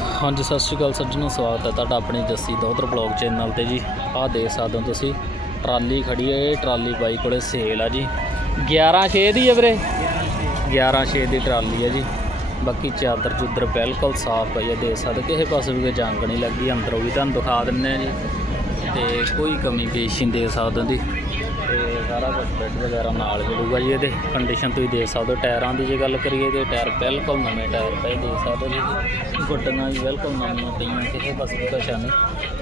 ਹਾਂਜੀ, ਸਤਿ ਸ਼੍ਰੀ ਅਕਾਲ ਸੱਜਣੋ ਸਵਾਗਤ ਹੈ ਤੁਹਾਡਾ ਆਪਣੇ ਜੱਸੀ ਦੋਤਰ ਬਲੌਗ ਚੈਨਲ ਤੇ ਜੀ। ਆਹ ਦੇਖ ਸਕਦੇ ਹੋ ਤੁਸੀਂ, ਟਰਾਲੀ ਖੜੀ ਹੈ, ਇਹ ਟਰਾਲੀ ਬਾਈ ਕੋਲੇ ਸੇਲ ਆ ਜੀ। 11 ਛੇ ਦੀ ਹੈ ਵੀਰੇ? 11 ਛੇ ਦੀ ਟਰਾਲੀ ਹੈ ਜੀ। ਬਾਕੀ ਚਾਦਰ ਚੁੱਦਰ ਬਿਲਕੁਲ ਸਾਫ਼ ਪਈ ਹੈ, ਦੇਖ ਸਕਦੇ ਕਿਸੇ ਪਾਸੇ ਵੀ ਕੋਈ ਜੰਗ ਨਹੀਂ ਲੱਗੀ, ਅੰਦਰੋਂ ਵੀ ਤੁਹਾਨੂੰ ਦਿਖਾ ਦਿੰਨੇ ਆ ਜੀ। ਤੇ ਕੋਈ ਕਮੀ ਪੇਸ਼ ਨਹੀਂ ਦੇ ਸਕਦੇ ਦੀ ਤੇ ਸਾਰਾ ਕੁਝ ਬੈੱਡ ਵਗੈਰਾ ਨਾਲ ਮਿਲੂਗਾ ਜੀ ਇਹਦੇ। ਕੰਡੀਸ਼ਨ ਤੁਸੀਂ ਦੇਖ ਸਕਦੇ ਹੋ ਟਾਇਰਾਂ ਦੀ ਜੇ ਗੱਲ ਕਰੀਏ ਤੇ ਟਾਇਰ ਬਿਲਕੁਲ ਨਵੇਂ ਟਾਇਰ ਪਏ ਦੇਖ ਸਕਦੇ ਹੋ ਜੀ। ਗੁੱਟੀਆਂ ਵੀ ਬਿਲਕੁਲ ਨਵੀਆਂ ਪਈਆਂ ਕਿਸੇ ਪਾਸੇ ਵੀ ਕੁਛ ਨਹੀਂ।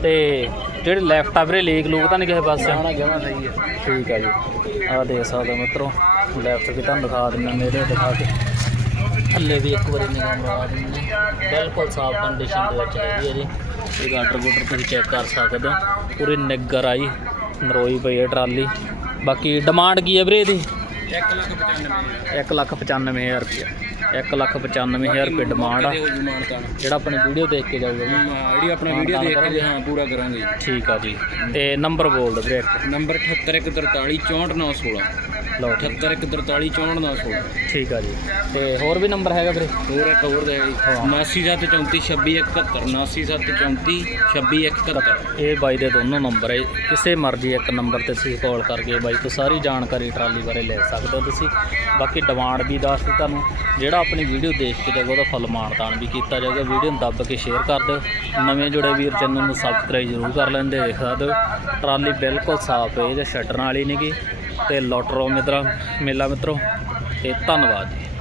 ਤੇ ਜਿਹੜੇ ਲੈਫਟ ਆ ਵੀਰੇ ਲੇਕ ਲੂਕ ਤਾਂ ਨਹੀਂ ਕਿਸੇ ਪਾਸੇ? ਆਣਾ ਜਮਾ ਸਹੀ ਹੈ। ਠੀਕ ਆ ਜੀ। ਆਹ ਦੇਖ ਸਕਦੇ ਹੋ ਮਿੱਤਰੋ ਲੈਫਟ ਵੀ ਤੁਹਾਨੂੰ ਦਿਖਾ ਦਿੰਦਾ ਨੇੜੇ ਦਿਖਾ ਕੇ। ਥੱਲੇ ਵੀ ਇੱਕ ਵਾਰੀ ਨਿਗਾਹ ਮਾਰ ਦਿੰਦੇ ਬਿਲਕੁਲ ਸਾਫ਼ ਕੰਡੀਸ਼ਨ ਦੇ ਵਿੱਚ ਹੈਗੀ ਹੈ ਜੀ। ਇਹ ਗਾਟਰ ਗੁਟਰ ਤੁਸੀਂ ਚੈੱਕ ਕਰ ਸਕਦੇ ਹੋ। ਪੂਰੀ ਨਿੱਗਰ ਆਈ ਨਰੋਈ ਪਈ ਹੈ ਟਰਾਲੀ। ਬਾਕੀ ਡਿਮਾਂਡ ਕੀ ਹੈ ਵੀਰੇ ਇਹਦੀ? 1 ਲੱਖ 95000 ਰੁਪਇਆ। 1 ਲੱਖ 95000 ਰੁਪਏ ਡਿਮਾਂਡ ਆ। ਜਿਹੜਾ ਆਪਣੀ ਵੀਡੀਓ ਦੇਖ ਕੇ ਜਾਊਗਾ ਜੀ। ਜਿਹੜੀ ਆਪਣਾ ਵੀਡੀਓ ਦੇਖ ਕੇ ਹਾਂ ਪੂਰਾ ਕਰਾਂਗੇ ਠੀਕ ਆ ਜੀ। ਤੇ ਨੰਬਰ ਬੋਲ ਦਿਓ ਵੀਰੇ। ਨੰਬਰ 78143 64916 ਲਓ ਠੀਕ 78143 64916 ਠੀਕ ਆ ਜੀ। ਤੇ ਹੋਰ ਵੀ ਨੰਬਰ ਹੈਗਾ ਵੀਰੇ? ਹੋਰ ਇੱਕ ਹੋਰ ਦੇ 99734 2671 99734 ਇਹ ਬਾਈ ਦੇ ਦੋਨੋਂ ਨੰਬਰ ਹੈ। ਕਿਸੇ ਮਰਜ਼ੀ ਇੱਕ ਨੰਬਰ ਤੇ ਤੁਸੀਂ ਕਾਲ ਕਰਕੇ ਬਾਈ ਤੋਂ ਸਾਰੀ ਜਾਣਕਾਰੀ ਟਰਾਲੀ ਬਾਰੇ ਲੈ ਸਕਦੇ ਹੋ ਤੁਸੀਂ। ਬਾਕੀ ਡਿਮਾਂਡ ਵੀ ਦੱਸ ਦਿੱਤੀ ਤੁਹਾਨੂੰ। ਜਿਹੜਾ ਆਪਣੀ ਵੀਡੀਓ ਦੇਖ ਕੇ ਜਾਊਗਾ ਉਹਦਾ ਫੁੱਲ ਮਾਨਤਾਨ ਵੀ ਕੀਤਾ ਜਾਊਗਾ। ਵੀਡੀਓ ਨੂੰ ਦੱਬ ਕੇ ਸ਼ੇਅਰ ਕਰ ਦਿਓ। ਨਵੇਂ ਜੁੜੇ ਵੀਰ ਚੈਨਲ ਨੂੰ ਸਬਸਕ੍ਰਾਈਬ ਜ਼ਰੂਰ ਕਰ ਲੈਂਦੇ ਦੇਖ ਸਕਦੇ ਹੋ। ਟਰਾਲੀ ਬਿਲਕੁਲ ਸਾਫ਼ ਹੈ ਇਹਦੇ ਸ਼ਟਰ ਵਾਲੀ ਨਹੀਂਗੀ ਤੇ ਲੋਟਰੋ ਮਿੱਤਰਾਂ ਮੇਲਾ ਮਿੱਤਰੋ ਤੇ ਧੰਨਵਾਦ ਜੀ।